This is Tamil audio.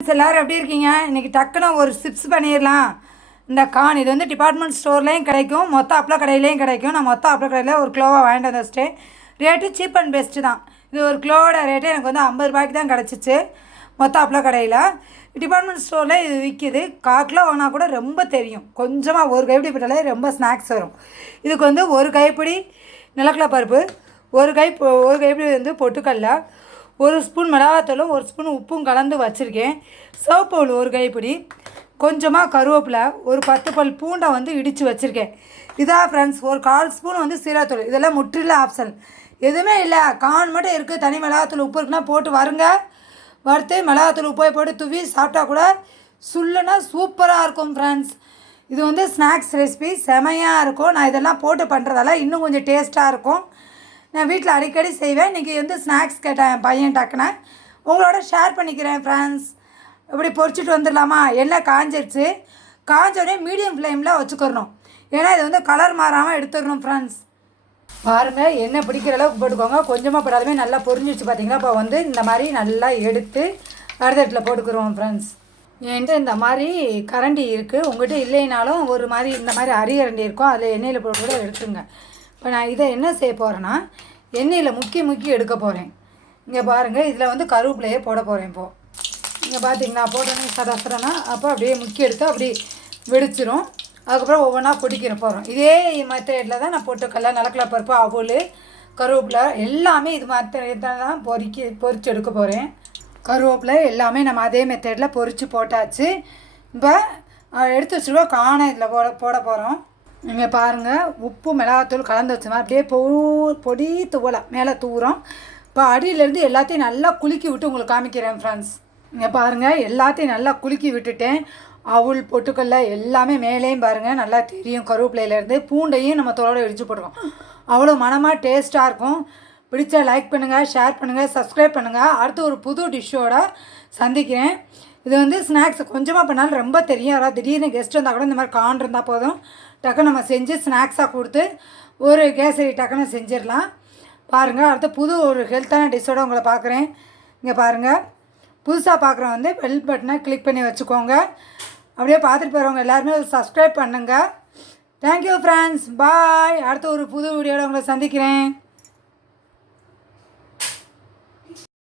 எல்லோரும் எப்படி இருக்கீங்க? இன்றைக்கி டக்குன்னு ஒரு சிப்ஸ் பண்ணிடலாம். இந்த கார்ன் இது வந்து டிபார்ட்மெண்ட் ஸ்டோர்லேயும் கிடைக்கும், மொத்த அப்பள கடையிலையும் கிடைக்கும். நான் மொத்த அப்பள கடையில் ஒரு கிலோவாக வாங்கிட்டு வந்து வச்சிட்டேன். ரேட்டு சீப் அண்ட் பெஸ்ட்டு தான். இது ஒரு கிலோவோட ரேட்டு எனக்கு வந்து 50 ரூபாய்க்கு தான் கிடச்சிச்சு மொத்த அப்பள கடையில். டிபார்ட்மெண்ட் ஸ்டோரில் இது விற்கிது. 1/4 கிலோ வாங்கினா கூட ரொம்ப தெரியும். கொஞ்சமாக ஒரு கைப்பிடி போட்டாலே ரொம்ப ஸ்நாக்ஸ் வரும். இதுக்கு வந்து ஒரு கைப்பிடி நிலக்கடலை பருப்பு, ஒரு கைப்பிடி வந்து பொட்டுக்கடலை, ஒரு ஸ்பூன் மிளகாத்தூளும் ஒரு ஸ்பூன் உப்பும் கலந்து வச்சுருக்கேன். சிவப்பவுல் ஒரு கைப்பிடி, கொஞ்சமாக கருவேப்பிலை, ஒரு 10 பல் பூண்டை வந்து இடித்து வச்சுருக்கேன். இதான் ஃப்ரெண்ட்ஸ், ஒரு 1/4 ஸ்பூன் வந்து சீரகத்தூள். இதெல்லாம் முற்றிலும் ஆப்ஷன், எதுவுமே இல்லை. கார்ன் மட்டும் இருக்குது, தனி மிளகாத்தூள் உப்பு இருக்குன்னா போட்டு வறுத்து மிளகாத்தூள் உப்பை போட்டு தூவி சாப்பிட்டா கூட சுல்லுன்னா சூப்பராக இருக்கும் ஃப்ரெண்ட்ஸ். இது வந்து ஸ்நாக்ஸ் ரெசிபி செமையாக இருக்கும். நான் இதெல்லாம் போட்டு பண்ணுறதால இன்னும் கொஞ்சம் டேஸ்ட்டாக இருக்கும். நான் வீட்டில் அடிக்கடி செய்வேன். இன்றைக்கி வந்து ஸ்நாக்ஸ் கேட்டேன் என் பையன் டக்குனேன், உங்களோட ஷேர் பண்ணிக்கிறேன் ஃப்ரெண்ட்ஸ். இப்படி பொரிச்சிட்டு வந்துடலாமா? எண்ணெய் காஞ்சோடனே மீடியம் ஃப்ளேமில் வச்சுக்கிறணும். ஏன்னா இது வந்து கலர் மாறாமல் எடுத்துக்கணும் ஃப்ரெண்ட்ஸ். பாருங்கள், எண்ணெய் பிடிக்கிற அளவுக்கு போட்டுக்கோங்க. கொஞ்சமாக போட்டாலுமே நல்லா பொரிஞ்சிச்சு பார்த்தீங்களா? இப்போ வந்து இந்த மாதிரி நல்லா எடுத்து அடுத்தட்டில் போட்டுக்கிறோம் ஃப்ரெண்ட்ஸ். என்கிட்ட இந்த மாதிரி கரண்டி இருக்குது. உங்கள்கிட்ட இல்லைனாலும் ஒரு மாதிரி இந்த மாதிரி அரியரண்டி இருக்கும், அதில் எண்ணெயில் போட்டு கூட எடுத்துங்க. இப்போ நான் இதை என்ன செய்ய போகிறேன்னா, எண்ணெயில் முக்கி எடுக்க போகிறேன். இங்கே பாருங்கள், இதில் வந்து கருவேப்பிலையே போட போகிறேன். இப்போது இங்கே பார்த்தீங்களா, போட்டோன்னே சரசரனா அப்போ அப்படியே முக்கி எடுத்து அப்படி வெடிச்சிரும். அதுக்கப்புறம் ஒவ்வொன்றா பொடிக்கிற போகிறோம். இதே மெத்தடில் தான் நான் பொட்டுக்கடலை, நிலக்கடலை பருப்பு, அவல், கருவேப்பிலை எல்லாமே இது தான் பொரிச்சு எடுக்க போகிறேன். கருவேப்பிலை எல்லாமே நம்ம அதே மெத்தடில் பொரித்து போட்டாச்சு. இப்போ எடுத்து வச்சுருக்கோம் காணை இதில் போட போகிறோம். நீங்கள் பாருங்கள், உப்பு மிளகாத்தூள் கலந்து வச்சோம்னா அப்படியே பொடி தூவலாம் மேலே தூரம். இப்போ அடியிலேருந்து எல்லாத்தையும் நல்லா குலுக்கி விட்டு உங்களுக்கு காமிக்கிறேன் ஃப்ரெண்ட்ஸ். இங்கே பாருங்கள், எல்லாத்தையும் நல்லா குலுக்கி விட்டுட்டேன். அவல், பொட்டுக்கடலை எல்லாமே மேலேயும் பாருங்கள் நல்லா தெரியும். கருவேப்பிலையிலேருந்து பூண்டையும் நம்ம தோலோடு இடித்து போட்டுருக்கோம். அவ்வளோ மனமாக டேஸ்ட்டாக இருக்கும். பிடிச்சா லைக் பண்ணுங்கள், ஷேர் பண்ணுங்கள், சப்ஸ்கிரைப் பண்ணுங்கள். அடுத்து ஒரு புது டிஷ்ஷோட சந்திக்கிறேன். இது வந்து ஸ்நாக்ஸ் கொஞ்சமாக பண்ணாலும் ரொம்ப தெரியும். யாராவது திடீர்னு கெஸ்ட் வந்தால் கூட இந்த மாதிரி கார்ன் இருந்தால் போதும், டக்குன்னு நம்ம செஞ்சு ஸ்நாக்ஸாக கொடுத்து ஒரு கேசரி டக்குன்னு செஞ்சிடலாம். பாருங்கள், அடுத்து புது ஒரு ஹெல்த்தான டிஷ்ஷோடு உங்களை பார்க்குறேன். இங்கே பாருங்கள், புதுசாக பார்க்குறவங்க வந்து பெல் பட்டனை கிளிக் பண்ணி வச்சுக்கோங்க. அப்படியே பார்த்துட்டு போகிறவங்க எல்லாருமே சப்ஸ்கிரைப் பண்ணுங்கள். தேங்க்யூ ஃப்ரெண்ட்ஸ், பாய். அடுத்து ஒரு புது வீடியோவில் உங்களை சந்திக்கிறேன்.